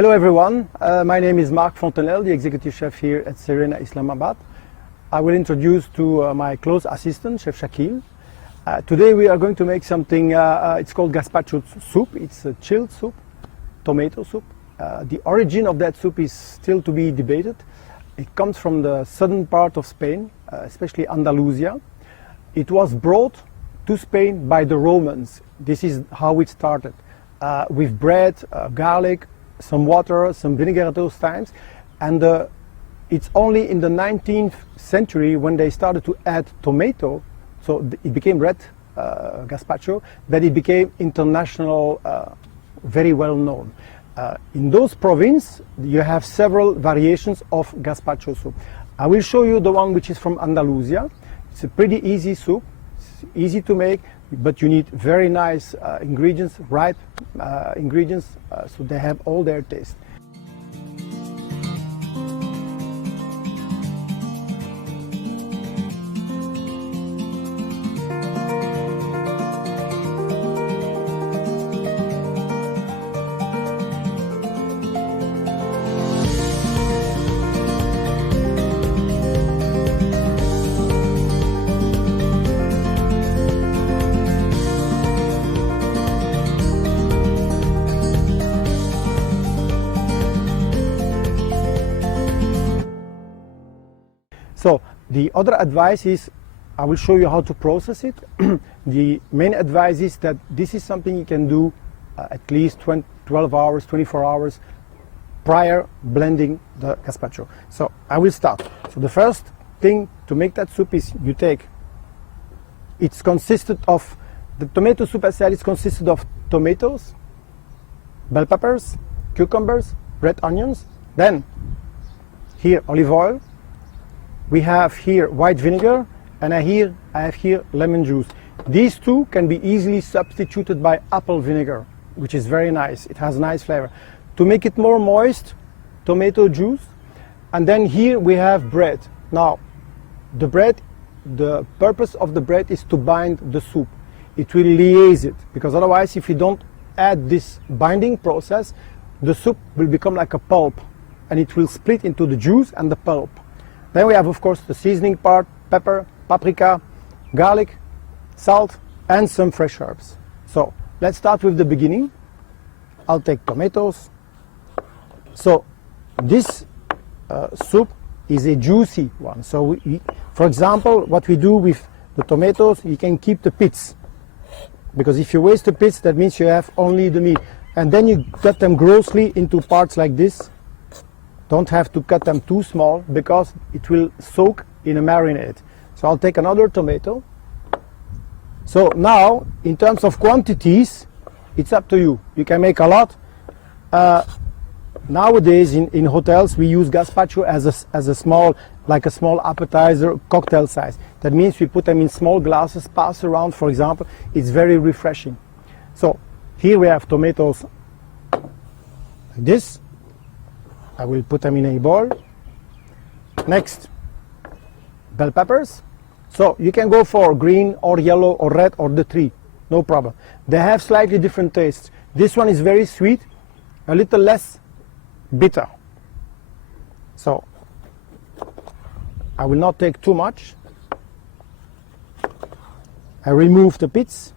Hello everyone, my name is Marc Fontenelle, the executive chef here at Serena, Islamabad. I will introduce to my close assistant, Chef Shakil. Today we are going to make something, it's called Gazpacho Soup. It's a chilled soup, tomato soup. The origin of that soup is still to be debated. It comes from the southern part of Spain, especially Andalusia. It was brought to Spain by the Romans. This is how it started, with bread, garlic, some water, some vinegar at those times, and it's only in the 19th century when they started to add tomato, so it became red gazpacho, that it became international, very well known. In those provinces, you have several variations of gazpacho soup. I will show you the one which is from Andalusia. It's a pretty easy soup, it's easy to make, but you need very nice ingredients, ripe ingredients, so they have all their taste. So the other advice is, I will show you how to process it. The main advice is that this is something you can do at least 12 hours, 24 hours prior blending the gazpacho. So I will start. So the first thing to make that soup is you take, it's consisted of, the tomato soup I said, it's consisted of tomatoes, bell peppers, cucumbers, red onions, then here olive oil. We have here white vinegar, and I have here lemon juice. These two can be easily substituted by apple vinegar, which is very nice. It has nice flavor. To make it more moist, tomato juice. And then here we have bread. Now, the bread, the purpose of the bread is to bind the soup. It will liaise it, because otherwise if you don't add this binding process, the soup will become like a pulp, and it will split into the juice and the pulp. Then we have, of course, the seasoning part, pepper, paprika, garlic, salt, and some fresh herbs. So let's start with the beginning. I'll take tomatoes. So this soup is a juicy one. So for example, what we do with the tomatoes, you can keep the pits. Because if you waste the pits, that means you have only the meat. And then you cut them grossly into parts like this. Don't have to cut them too small because it will soak in a marinade. So I'll take another tomato. So now, in terms of quantities, it's up to you. You can make a lot. Nowadays in hotels we use gazpacho as a small, like a small appetizer, cocktail size. That means we put them in small glasses, pass around, for example. It's very refreshing. So here we have tomatoes like this. I will put them in a bowl. Next, bell peppers. So you can go for green or yellow or red or the three, no problem. They have slightly different tastes. This one is very sweet, a little less bitter. So I will not take too much. I remove the pits.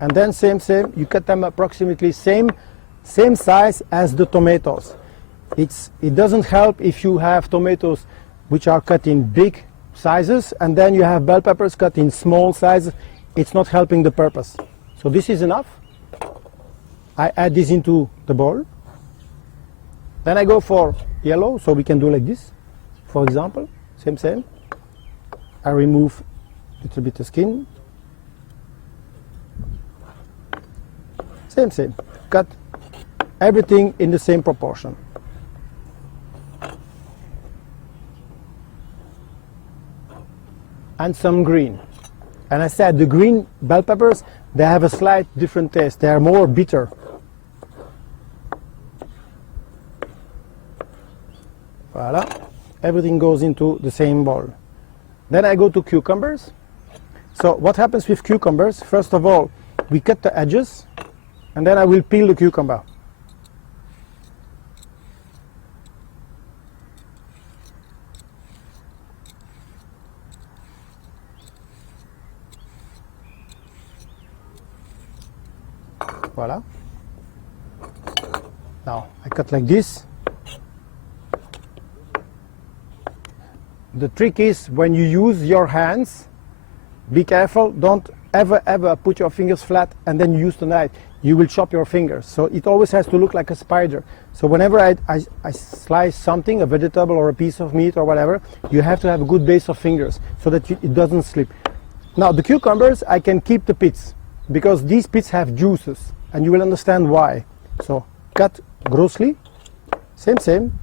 And then same, you cut them approximately same size as the tomatoes. It doesn't help if you have tomatoes which are cut in big sizes and then you have bell peppers cut in small sizes. It's not helping the purpose. So this is enough. I add this into the bowl. Then I go for yellow, so we can do like this, for example. Same. I remove a little bit of skin. Same. Cut everything in the same proportion. And some green. And I said the green bell peppers, they have a slight different taste. They are more bitter. Voila. Everything goes into the same bowl. Then I go to cucumbers. So what happens with cucumbers? First of all, we cut the edges, and then I will peel the cucumber. Voila. Now I cut like this. The trick is when you use your hands, be careful, don't ever put your fingers flat and then use the knife. You will chop your fingers. So it always has to look like a spider. So whenever I slice something, a vegetable or a piece of meat or whatever, you have to have a good base of fingers so that it doesn't slip. Now the cucumbers, I can keep the pits because these pits have juices and you will understand why. So cut grossly, same.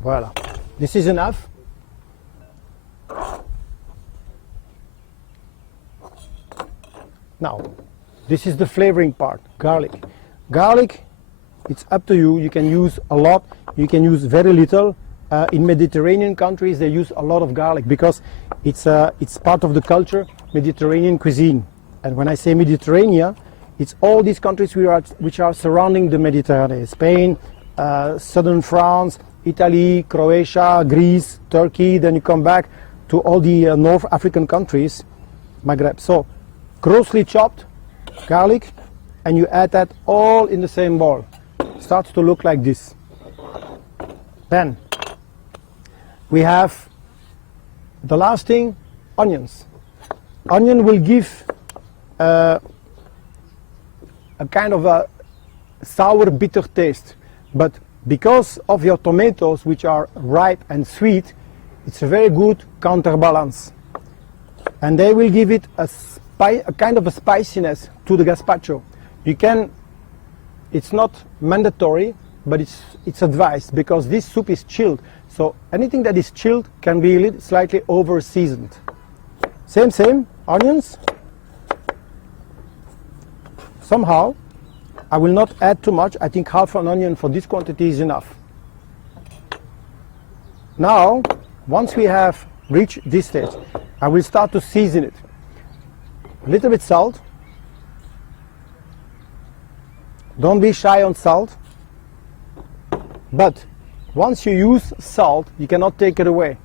Voila, this is enough. Now, this is the flavoring part, garlic. Garlic, it's up to you. You can use a lot, you can use very little. In Mediterranean countries, they use a lot of garlic because it's part of the culture, Mediterranean cuisine. And when I say Mediterranean, it's all these countries which are surrounding the Mediterranean. Spain, southern France, Italy, Croatia, Greece, Turkey, then you come back to all the North African countries, Maghreb. So, grossly chopped garlic, and you add that all in the same bowl. Starts to look like this. Then, we have the last thing, onions. Onion will give a kind of a sour, bitter taste, but because of your tomatoes, which are ripe and sweet, it's a very good counterbalance. And they will give it a kind of a spiciness to the gazpacho. You can, it's not mandatory, but it's advised because this soup is chilled. So anything that is chilled can be slightly over seasoned. Same, onions. Somehow, I will not add too much. I think half an onion for this quantity is enough. Now, once we have reached this stage, I will start to season it. A little bit salt. Don't be shy on salt. But once you use salt, you cannot take it away.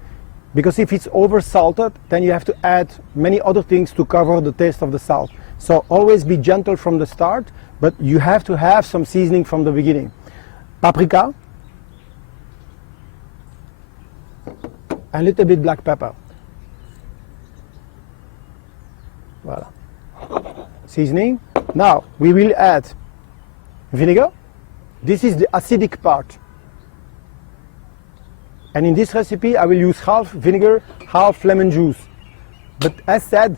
Because if it's over salted, then you have to add many other things to cover the taste of the salt. So always be gentle from the start, but you have to have some seasoning from the beginning. Paprika, a little bit black pepper. Voila. Seasoning. Now we will add vinegar. This is the acidic part. And in this recipe I will use half vinegar, half lemon juice. But as said,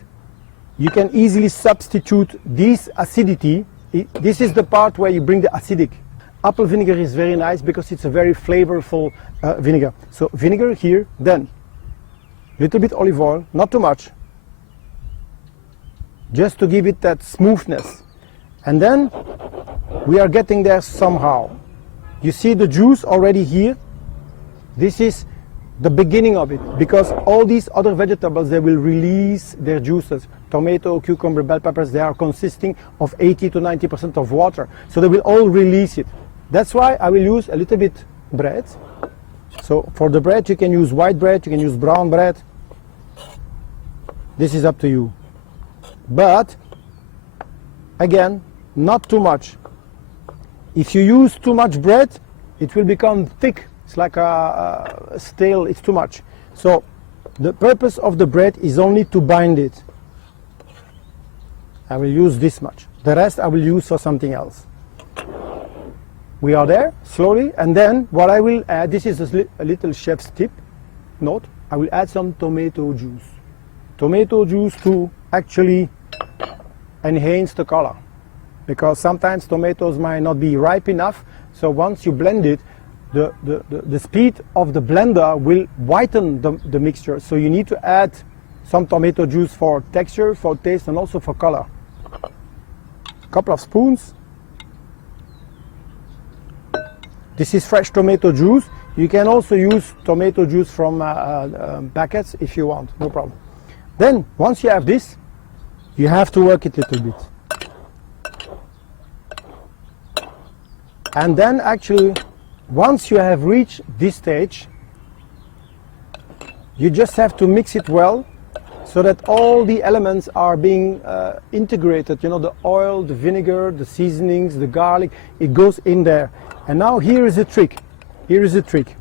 you can easily substitute this acidity. This is the part where you bring the acidic. Apple vinegar is very nice because it's a very flavorful vinegar. So vinegar here, then little bit olive oil, not too much, just to give it that smoothness. And then we are getting there somehow. You see the juice already here. This is the beginning of it, because all these other vegetables, they will release their juices. Tomato, cucumber, bell peppers, they are consisting of 80 to 90% of water. So they will all release it. That's why I will use a little bit bread. So for the bread, you can use white bread, you can use brown bread. This is up to you. But again, not too much. If you use too much bread, it will become thick. It's like a stale, it's too much. So the purpose of the bread is only to bind it. I will use this much. The rest I will use for something else. We are there, slowly, and then what I will add, this is a little chef's tip, note, I will add some tomato juice. Tomato juice to actually enhance the color, because sometimes tomatoes might not be ripe enough, so once you blend it, the speed of the blender will whiten the mixture, so you need to add some tomato juice for texture, for taste, and also for color. A couple of spoons. This is fresh tomato juice. You can also use tomato juice from packets if you want, no problem. Then once you have this, you have to work it a little bit. And then actually, once you have reached this stage, you just have to mix it well so that all the elements are being integrated. You know, the oil, the vinegar, the seasonings, the garlic, it goes in there. And now here is the trick. Here is the trick.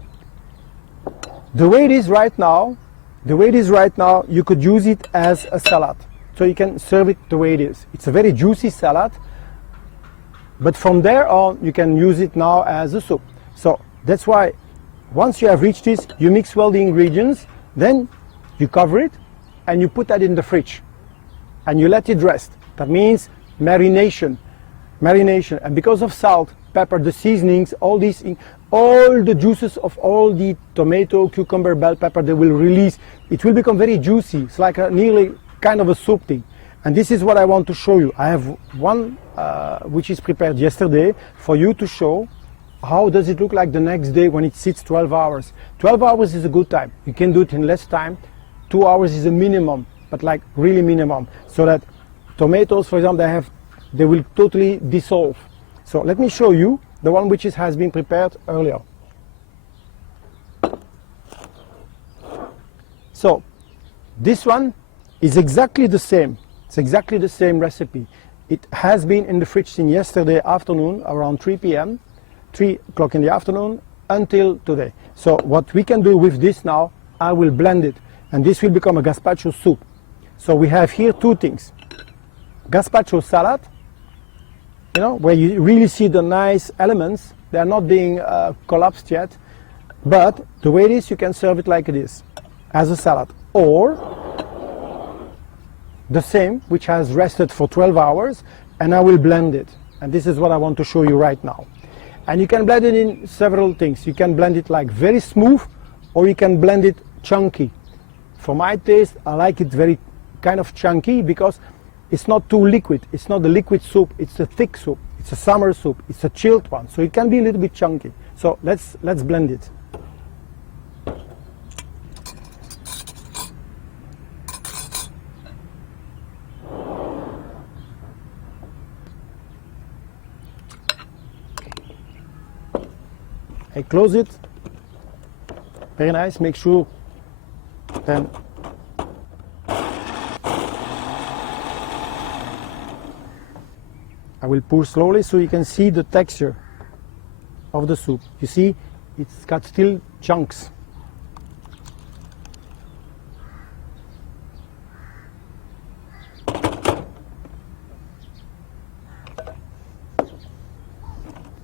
The way it is right now, you could use it as a salad. So you can serve it the way it is. It's a very juicy salad. But from there on, you can use it now as a soup. So that's why once you have reached this, you mix well the ingredients, then you cover it and you put that in the fridge and you let it rest. That means marination. And because of salt, pepper, the seasonings, all the juices of all the tomato, cucumber, bell pepper, they will release. It will become very juicy. It's like nearly kind of a soup thing. And this is what I want to show you. I have one which is prepared yesterday for you to show how does it look like the next day when it sits 12 hours. 12 hours is a good time. You can do it in less time. 2 hours is a minimum, but like really minimum. So that tomatoes, for example, they will totally dissolve. So let me show you the one which has been prepared earlier. So this one is exactly the same. It's exactly the same recipe. It has been in the fridge since yesterday afternoon around 3 p.m., 3 o'clock in the afternoon until today. So what we can do with this now, I will blend it and this will become a gazpacho soup. So we have here two things. Gazpacho salad, you know, where you really see the nice elements. They are not being collapsed yet, but the way it is, you can serve it like it is, as a salad. Or the same, which has rested for 12 hours, and I will blend it. And this is what I want to show you right now. And you can blend it in several things. You can blend it like very smooth, or you can blend it chunky. For my taste, I like it very kind of chunky because it's not too liquid. It's not a liquid soup, it's a thick soup. It's a summer soup, it's a chilled one. So it can be a little bit chunky. So let's blend it. I close it, very nice, make sure then I will pour slowly so you can see the texture of the soup. You see, it's got still chunks.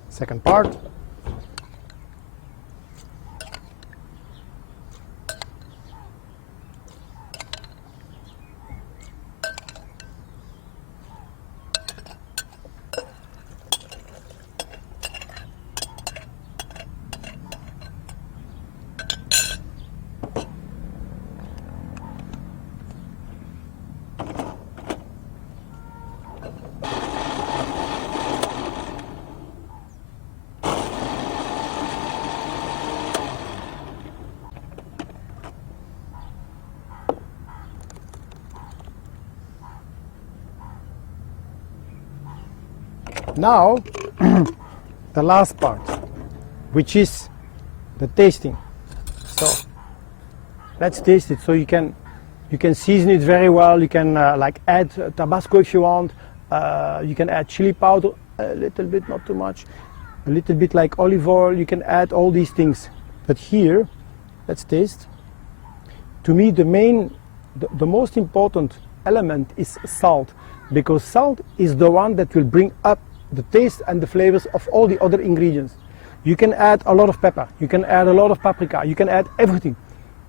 Second part. Now, the last part, which is the tasting. So let's taste it. So you can season it very well. You can like add Tabasco if you want. You can add chili powder a little bit, not too much. A little bit like olive oil. You can add all these things. But here, let's taste. To me, the most important element is salt, because salt is the one that will bring up the taste and the flavors of all the other ingredients. You can add a lot of pepper, you can add a lot of paprika, you can add everything.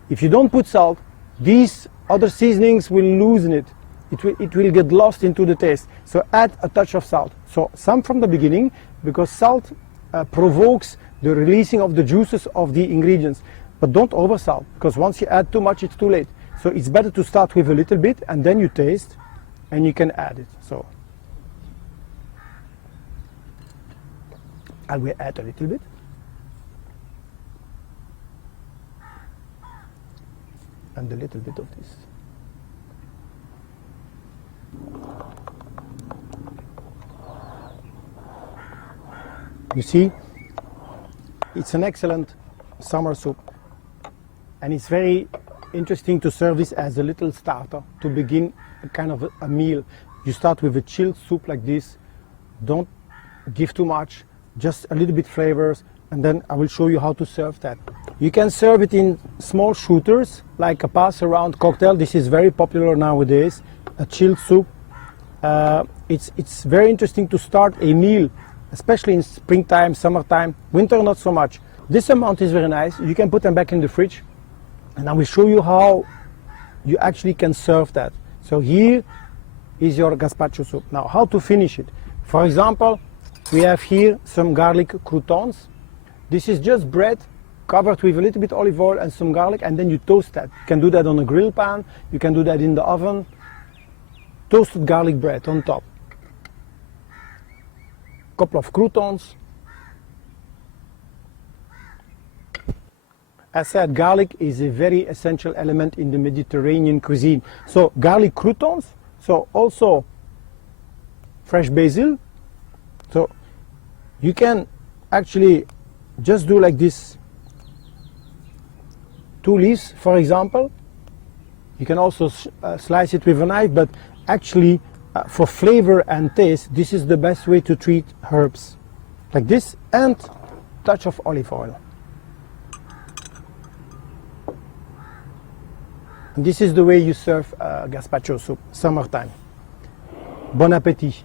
If you don't put salt, these other seasonings will loosen it. It will get lost into the taste. So add a touch of salt. So some from the beginning, because salt provokes the releasing of the juices of the ingredients. But don't over salt, because once you add too much, it's too late. So it's better to start with a little bit and then you taste and you can add it. So I will add a little bit. and a little bit of this. You see, it's an excellent summer soup, and it's very interesting to serve this as a little starter to begin a kind of a meal. You start with a chilled soup like this. Don't give too much, just a little bit flavors, and then I will show you how to serve that. You can serve it in small shooters, like a pass-around cocktail. This is very popular nowadays, a chilled soup. It's very interesting to start a meal, especially in springtime, summertime, winter not so much. This amount is very nice. You can put them back in the fridge, and I will show you how you actually can serve that. So here is your gazpacho soup. Now, how to finish it? For example, we have here some garlic croutons. This is just bread covered with a little bit olive oil and some garlic, and then you toast that. You can do that on a grill pan, you can do that in the oven. Toasted garlic bread on top. Couple of croutons. As said, garlic is a very essential element in the Mediterranean cuisine. So garlic croutons, so also fresh basil. So you can actually just do like this, 2 leaves for example. You can also slice it with a knife, but actually for flavor and taste, this is the best way to treat herbs. Like this, and touch of olive oil. And this is the way you serve gazpacho soup, summertime. Bon appétit.